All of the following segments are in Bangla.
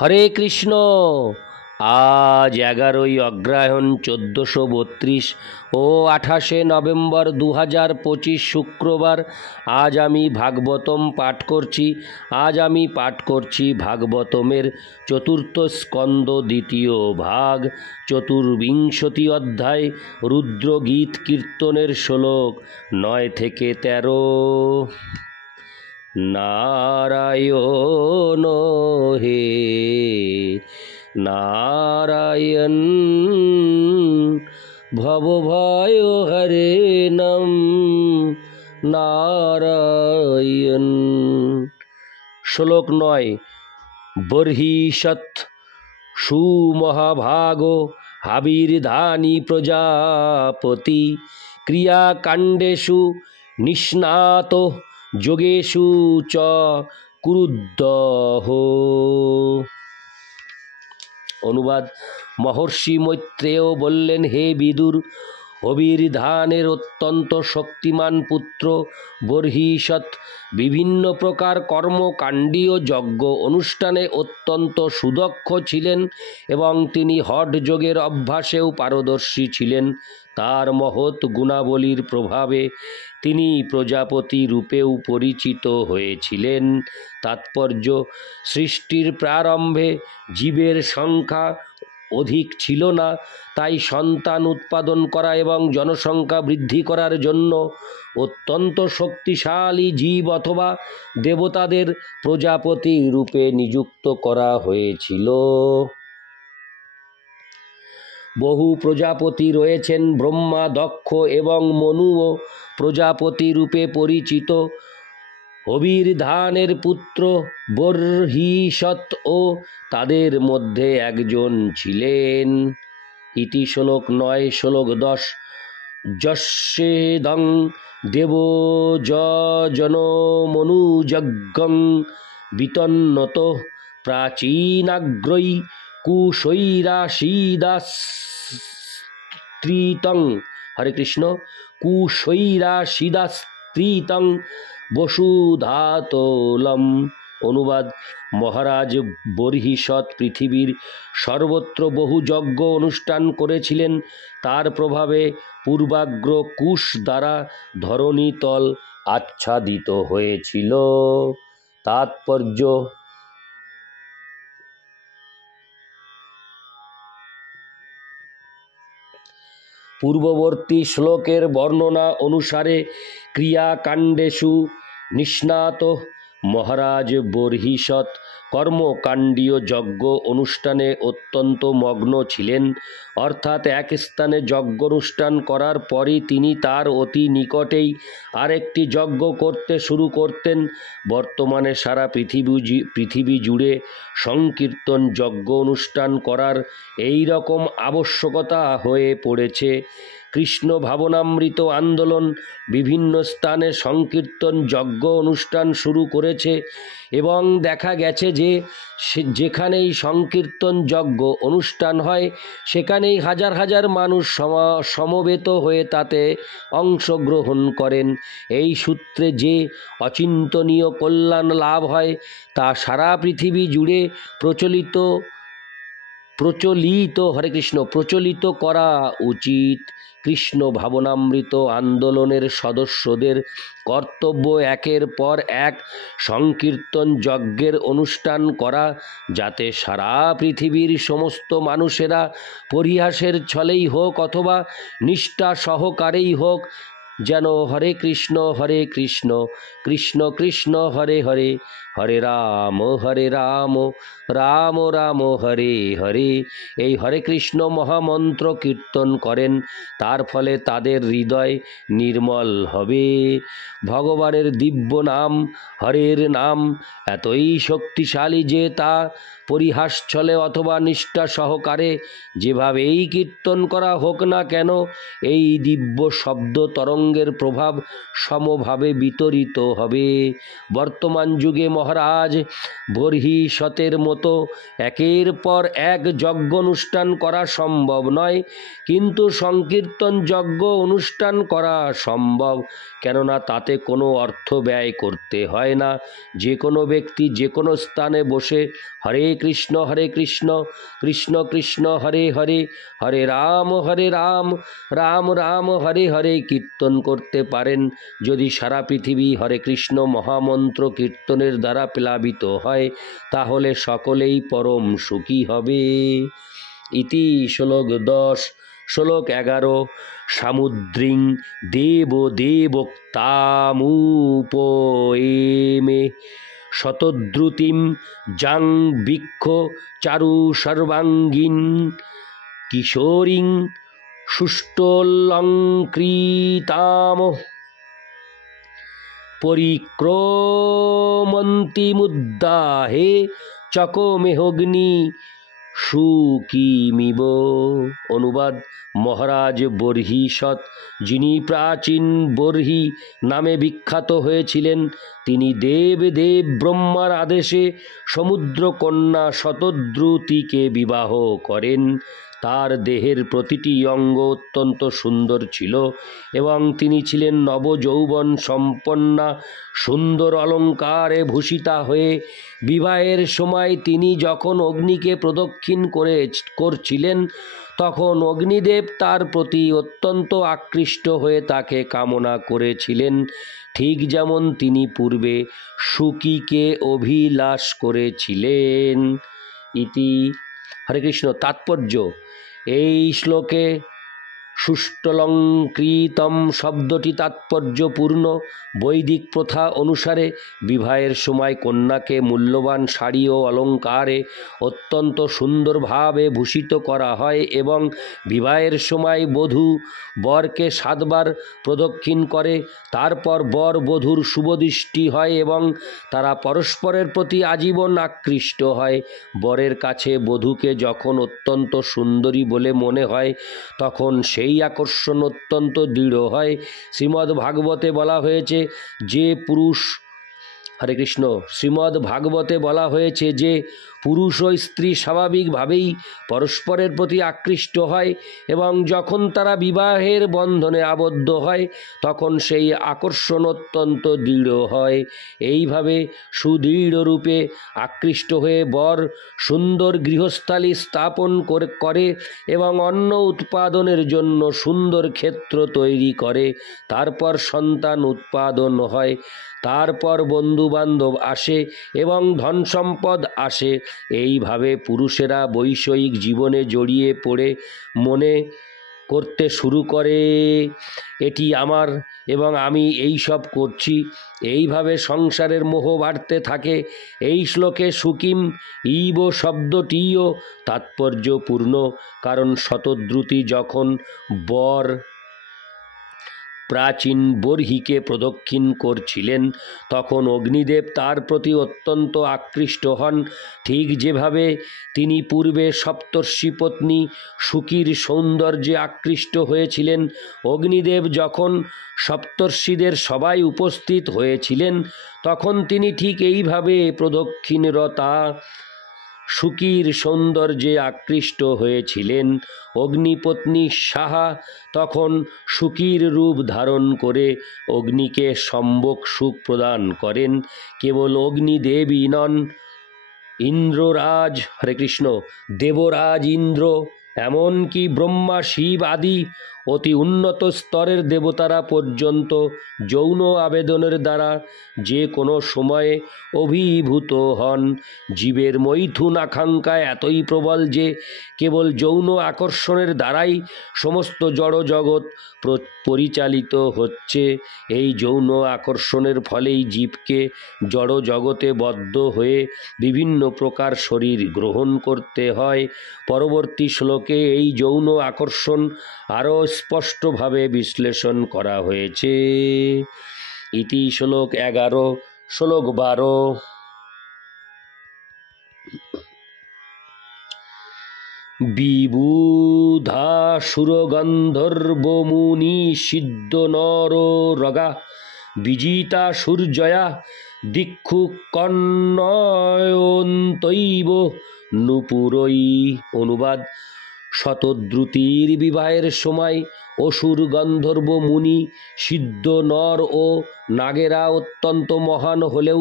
হরে কৃষ্ণ। আজ 11ই অগ্রহায়ণ 1432 ও 28শে নভেম্বর 2025 শুক্রবার। আজ আমি ভাগবতম পাঠ করছি। ভাগবতমের চতুর্থ স্কন্দ দ্বিতীয় ভাগ, চতুর্বিংশতি অধ্যায়, রুদ্রগীত কীর্তনের শ্লোক 9 থেকে 13। নারায়ণ হে নারায়ণ, ভবভয় হরে নম নারায়ণ। শ্লোক 9। বর্হিষৎ সুমহাভাগ হাবির্ধানি প্রজাপতি, ক্রিয়াকাণ্ডেষু নিষ্ণাত যোগেষু চ কুরুদ্দহ। অনুবাদ। মহর্ষি মৈত্রেয় বললেন, হে বিদুর, অবির্ধানের অত্যন্ত শক্তিমান পুত্র বর্হিষৎ বিভিন্ন প্রকার কর্মকাণ্ডীয় যজ্ঞ অনুষ্ঠানে অত্যন্ত সুদক্ষ ছিলেন এবং তিনি হঠ যোগের অভ্যাসেও পারদর্শী ছিলেন। তার মহৎ গুণাবলীর প্রভাবে তিনি প্রজাপতি রূপেও পরিচিত হয়েছিলেন। তাৎপর্য: সৃষ্টির প্রারম্ভে জীবের সংখ্যা অধিক ছিল না, তাই সন্তান উৎপাদন করা এবং জনসংখ্যা বৃদ্ধি করার জন্য অত্যন্ত শক্তিশালী জীব অথবা দেবতাদের প্রজাপতি রূপে নিযুক্ত করা হয়েছিল। বহু প্রজাপতি রয়েছেন। ব্রহ্মা, দক্ষ এবং মনুও প্রজাপতি রূপে পরিচিত। অবির্ধানের পুত্র বর্হিষৎও তাদের মধ্যে একজন ছিলেন। ইতি শ্লোক 9। শ্লোক 10। যস্যেদং দেবযজনো মনুযজ্ঞং বিতন্নত প্রাচীনাগ্রৈ কুশৈরাশীদাস্ত্রিতং। হরে কৃষ্ণ। কুশৈরাশীদাস্ত্রিতং বসুধাতলম। অনুবাদ। মহারাজ বর্হিষৎ পৃথিবীর সর্বত্র বহু যজ্ঞ অনুষ্ঠান করেছিলেন। তার প্রভাবে পূর্বাগ্র কুশ দ্বারা ধরণীতল আচ্ছাদিত হয়েছিল। তাৎপর্য: পূর্ববর্তী শ্লোকের বর্ণনা অনুসারে ক্রিয়াকাণ্ডেষু নিষ্ণাত মহারাজ বর্হিষৎ কর্মকাণ্ডীয় যজ্ঞ অনুষ্ঠানে অত্যন্ত মগ্ন ছিলেন। অর্থাৎ এক স্থানে যজ্ঞ অনুষ্ঠান করার পরই তিনি তার অতি নিকটেই আরেকটি যজ্ঞ করতে শুরু করতেন। বর্তমানে সারা পৃথিবী জুড়ে সংকীর্তন যজ্ঞ অনুষ্ঠান করার এই রকম আবশ্যকতা হয়ে পড়েছে। কৃষ্ণ ভাবনামৃত আন্দোলন বিভিন্ন স্থানে সংকীর্তন যজ্ঞ অনুষ্ঠান শুরু করেছে এবং দেখা গেছে যে যেখানেই সংকীর্তন যজ্ঞ অনুষ্ঠান হয় সেখানেই হাজার হাজার মানুষ সমবেত হয়ে তাতে অংশগ্রহণ করেন। এই সূত্রে যে অচিন্তনীয় কল্যাণ লাভ হয় তা সারা পৃথিবী জুড়ে প্রচলিত করা উচিত। কৃষ্ণ ভাবনামৃত আন্দোলনের সদস্যদের কর্তব্য একের পর এক সংকীর্তন যজ্ঞের অনুষ্ঠান করা, যাতে সারা পৃথিবীর সমস্ত মানুষেরা পরিহাসের ছলেই হোক অথবা নিষ্ঠা সহকারেই হোক যেন হরে কৃষ্ণ কৃষ্ণ কৃষ্ণ হরে হরে, হরে রাম রাম রাম হরে হরে এই হরে কৃষ্ণ মহামন্ত্র কীর্তন করেন। তার ফলে তাদের হৃদয় নির্মল হবে। ভগবানের দিব্য নাম, হরের নাম এতই শক্তিশালী যে তা পরিহাস ছলে অথবা নিষ্ঠা সহকারে যেভাবেই কীর্তন করা হোক না কেন, এই দিব্য শব্দ তরঙ্গের প্রভাব সমভাবে বিতরিত হবে। বর্তমান যুগে মহারাজ বর্হিষতের মতো একের পর এক যজ্ঞ অনুষ্ঠান করা সম্ভব নয়, কিন্তু সংকীর্তন যজ্ঞ অনুষ্ঠান করা সম্ভব, কেননা তাতে কোনো অর্থ ব্যয় করতে হয় না। যে কোনো ব্যক্তি যে কোনো স্থানে বসে হরে কৃষ্ণ কৃষ্ণ কৃষ্ণ হরে হরে, হরে রাম রাম রাম হরে হরে কীর্তন করতে পারেন। যদি সারা পৃথিবী হরে কৃষ্ণ মহামন্ত্র কীর্তনের দ্বারা প্লাবিত হয়, তাহলে সকলেই পরম সুখী হবে। ইতি শ্লোক 10। শ্লোক 11। সামুদ্রিং দেব দেবোক্তামুপয়েমে শতদ্রুতিম জাং বৃক্ষ চারু সর্বাঙ্গীন কিশোরীং সুষ্টলঙ্কৃতাম পরিক্রমন্তিমুদ্দাহে চকমেহগ্নি সুকিমিব। অনুবাদ: মহারাজ বর্হিষৎ, যিনি প্রাচীন বর্হি নামে বিখ্যাত হয়েছিলেন, তিনি দেব ব্রহ্মার আদেশে সমুদ্রকন্যা শতদ্রুতিকে বিবাহ করেন। তার দেহের প্রতিটি অঙ্গ অত্যন্ত সুন্দর ছিল এবং তিনি ছিলেন নবযৌবন সম্পন্না, সুন্দর অলঙ্কারে ভূষিতা হয়ে। বিবাহের সময় তিনি যখন অগ্নিকে প্রদক্ষিণ করছিলেন, তখন অগ্নিদেব তার প্রতি অত্যন্ত আকৃষ্ট হয়ে তাকে কামনা করেছিলেন, ঠিক যেমন তিনি পূর্বে সুকিকে অভিলাষ করেছিলেন। ইতি। হরে কৃষ্ণ। তাৎপর্য: এই শ্লোকে সুষ্টলঙ্কৃতম শব্দটি তাৎপর্যপূর্ণ। বৈদিক প্রথা অনুসারে বিবাহের সময় কন্যাকে মূল্যবান শাড়ি ও অলঙ্কারে অত্যন্ত সুন্দরভাবে ভূষিত করা হয় এবং বিবাহের সময় বধূ বরকে 7 বার প্রদক্ষিণ করে। তারপর বর বধূর শুভদৃষ্টি হয় এবং তারা পরস্পরের প্রতি আজীবন আকৃষ্ট হয়। বরের কাছে বধূকে যখন অত্যন্ত সুন্দরী বলে মনে হয়, তখন সেই আকর্ষণ অত্যন্ত দৃঢ় হয়। শ্রীমদ্ ভাগবতে বলা হয়েছে যে পুরুষ হরে কৃষ্ণ শ্রীমদ্ ভাগবতে বলা হয়েছে যে পুরুষ ও স্ত্রী স্বাভাবিকভাবেই পরস্পরের প্রতি আকৃষ্ট হয় এবং যখন তারা বিবাহের বন্ধনে আবদ্ধ হয়, তখন সেই আকর্ষণ অত্যন্ত দৃঢ় হয়। এইভাবে সুদৃঢ় রূপে আকৃষ্ট হয়ে বর সুন্দর গৃহস্থালী স্থাপন করে এবং অন্ন উৎপাদনের জন্য সুন্দর ক্ষেত্র তৈরি করে। তারপর সন্তান উৎপাদন হয়। তারপর বন্ধুবান্ধব আসে এবং ধন সম্পদ আসে। এইভাবে পুরুষেরা বৈষয়িক জীবনে জড়িয়ে পড়ে মনে করতে শুরু করে, এটি আমার এবং আমি এই সব করছি। এইভাবে সংসারের মোহ বাড়তে থাকে। এই শ্লোকে সুকিম ইব শব্দটিও তাৎপর্যপূর্ণ, কারণ শতদ্রুতি যখন বর প্রাচীন বর্হিকে প্রদক্ষিণ করছিলেন, তখন অগ্নিদেব তার প্রতি অত্যন্ত আকৃষ্ট হন। ঠিক যেভাবে তিনি পূর্বে সপ্তর্ষি পত্নী সুকির সৌন্দর্যে আকৃষ্ট হয়েছিলেন, অগ্নিদেব যখন সপ্তর্ষিদের সবাই উপস্থিত হয়েছিলেন, তখন তিনি ঠিক এইভাবে প্রদক্ষিণরতা সুকির সৌন্দর্যে আকৃষ্ট হয়েছিলেন। অগ্নিপত্নী সাহা তখন সুকির রূপ ধারণ করে অগ্নিকে সম্যক সুখ প্রদান করেন। কেবল অগ্নিদেবই নন, ইন্দ্ররাজ হরে কৃষ্ণ দেবরাজ ইন্দ্র, এমনকি ব্রহ্মা শিব আদি অতি উন্নত স্তরের দেবতারা পর্যন্ত যৌন আবেদনের দ্বারা যে কোনো সময়ে অভিভূত হন। জীবের মৈথুন আকাঙ্ক্ষা এতই প্রবল যে কেবল যৌন আকর্ষণের দ্বারাই সমস্ত জড় জগৎ পরিচালিত হচ্ছে। এই যৌন আকর্ষণের ফলেই জীবকে জড় জগতে বদ্ধ হয়ে বিভিন্ন প্রকার শরীর গ্রহণ করতে হয়। পরবর্তী শ্লোকে এই যৌন আকর্ষণ আরও স্পষ্টভাবে বিশ্লেষণ করা হয়েছে। ইতি শ্লোক 11। শ্লোক 12। বিবুধাসুর গন্ধর্ব মুনি সিদ্ধ নর রগা বিজিতা সূর্যয়া দিক্ষু কর্ণয়ন্তৈব নূপুরৈ। অনুবাদ: শতদ্রুতির বিবাহের সময় অসুর, গন্ধর্ব, মুনি, সিদ্ধ নর ও নাগেরা অত্যন্ত মহান হলেও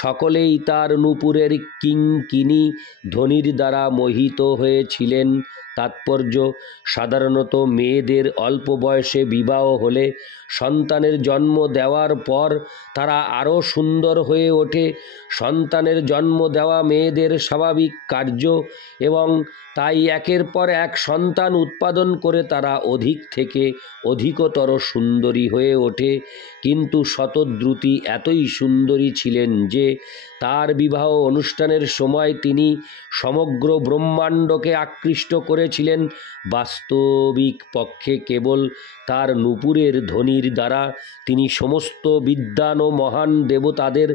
সকলেই তার নূপুরের কিঙ্কিণী ধ্বনির দ্বারা মোহিত হয়েছিলেন। তাৎপর্য: সাধারণত মেয়েদের অল্প বয়সে বিবাহ হলে সন্তানের জন্ম দেওয়ার পর তারা আরও সুন্দর হয়ে ওঠে। সন্তানের জন্ম দেওয়া মেয়েদের স্বাভাবিক কার্য এবং তাই একের পর এক সন্তান উৎপাদন করে তারা অধিক থেকে অধিকতর সুন্দরী হয়ে ওঠে। কিন্তু শতদ্রুতি এতই সুন্দরী ছিলেন যে তার বিবাহ অনুষ্ঠানের সময় তিনি সমগ্র ব্রহ্মাণ্ডকে আকৃষ্ট করেছিলেন। বাস্তবিক পক্ষে কেবল তার নূপুরের ধ্বনির দ্বারা তিনি সমস্ত বিদ্বান ও মহান দেবতাদের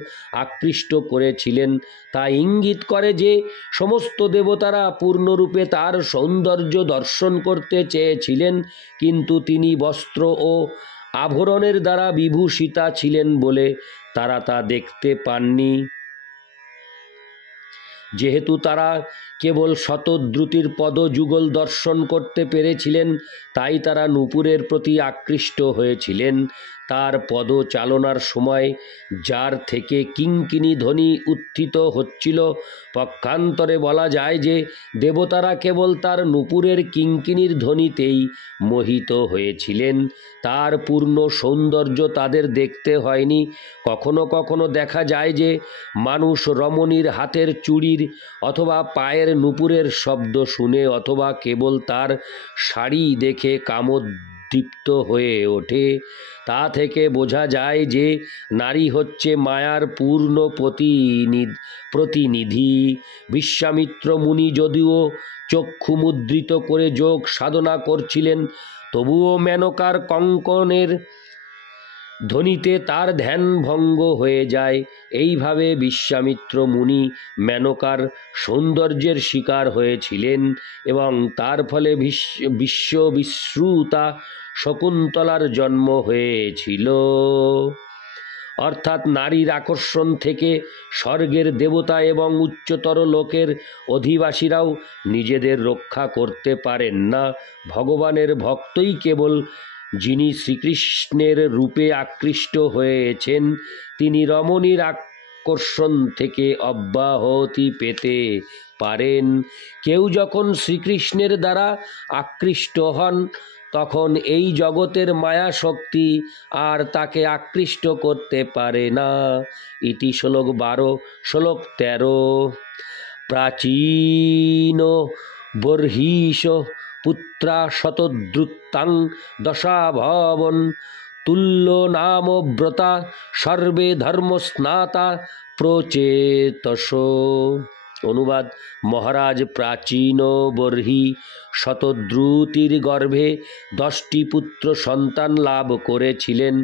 আকৃষ্ট করেছিলেন। তা ইঙ্গিত করে যে সমস্ত দেবতারা পূর্ণরূপে তার সৌন্দর্য দর্শন করতে চেয়েছিলেন, কিন্তু তিনি বস্ত্র ও আভরণের দ্বারা বিভূষিতা ছিলেন বলে তারা তা দেখতে পাননি। যেহেতু তারা কেবল শতদ্রুতির পদযুগল দর্শন করতে পেরেছিলেন, তাই তারা নূপুরের প্রতি আকৃষ্ট হয়েছিলেন। তার পদচালনার সময় যার থেকে কিঙ্কিণী ধ্বনি উত্থিত হচ্ছিল, পক্ষান্তরে বলা যায় যে দেবতারা কেবল তার নূপুরের কিঙ্কিণীর ধ্বনিতেই মোহিত হয়েছিলেন। তার পূর্ণ সৌন্দর্য তাদের দেখতে হয়নি। কখনো কখনো দেখা যায় যে মানুষ রমণীর হাতের চুড়ির অথবা পায়ের নূপুরের শব্দ শুনে অথবা কেবল তার শাড়ি দেখে কামোদ্দীপ্ত হয়ে ওঠে। তা থেকে বোঝা যায় যে নারী হচ্ছে মায়ার পূর্ণ প্রতিনিধি। বিশ্বামিত্র মুনি যদিও চক্ষু মুদ্রিত করে যোগ সাধনা করছিলেন, তবুও মেনকার কঙ্কনের ধ্বনিতে তার ধ্যান ভঙ্গ হয়ে যায়। এইভাবে বিশ্বামিত্র মুনি মেনকার সৌন্দর্যের শিকার হয়েছিলেন এবং তার ফলে বিশ্ববিশ্রুতা শকুন্তলার জন্ম হয়েছিল। অর্থাৎ নারীর আকর্ষণ থেকে স্বর্গের দেবতা এবং উচ্চতর লোকের অধিবাসীরাও নিজেদের রক্ষা করতে পারেন না। ভগবানের ভক্তই কেবল যিনি শ্রীকৃষ্ণের রূপে আকৃষ্ট হয়েছেন, তিনি রমণীর আকর্ষণ থেকে অব্যাহতি পেতে পারেন। কেউ যখন শ্রীকৃষ্ণের দ্বারা আকৃষ্ট হন, তখন এই জগতের মায়া শক্তি আর তাকে আকৃষ্ট করতে পারে না। ইতি শ্লোক 12। শ্লোক 13। প্রাচীন বর্হিষ পুত্রা শতদ্রুতাং দশাভবন তুল্য নাম ব্রতা সর্বে ধর্মস্নাতা প্রচেতস। অনুবাদ: মহারাজ প্রাচীন বর্হি শতদ্রুতির গর্ভে 10টি পুত্র সন্তান লাভ করেছিলেন।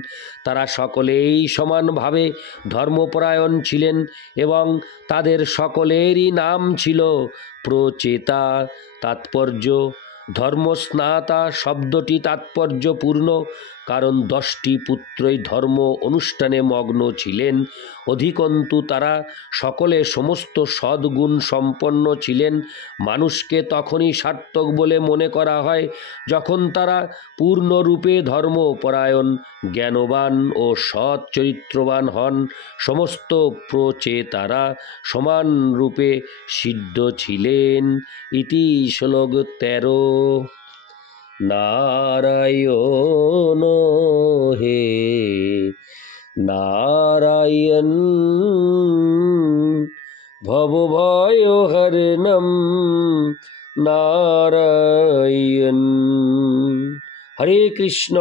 তারা সকলেই সমানভাবে ধর্মপরায়ণ ছিলেন এবং তাদের সকলেরই নাম ছিল প্রচেতা। তাৎপর্য: ধর্মস্নাতা শব্দটি তাৎপর্যপূর্ণ, কারণ 10টি পুত্রই ধর্ম অনুষ্ঠানে মগ্ন ছিলেন। অধিকন্তু তারা সকলে সমস্ত সদ্গুণ সম্পন্ন ছিলেন। মানুষকে তখনই সার্থক বলে মনে করা হয় যখন তারা পূর্ণরূপে ধর্মপরায়ণ, জ্ঞানবান ও সৎ চরিত্রবান হন। সমস্ত প্রচেতারা সমানরূপে সিদ্ধ ছিলেন। ইতি শ্লোক 13। নারায়ণ হে নারায়ণ ভবভয়হরণম নারায়ণ। হরে কৃষ্ণ।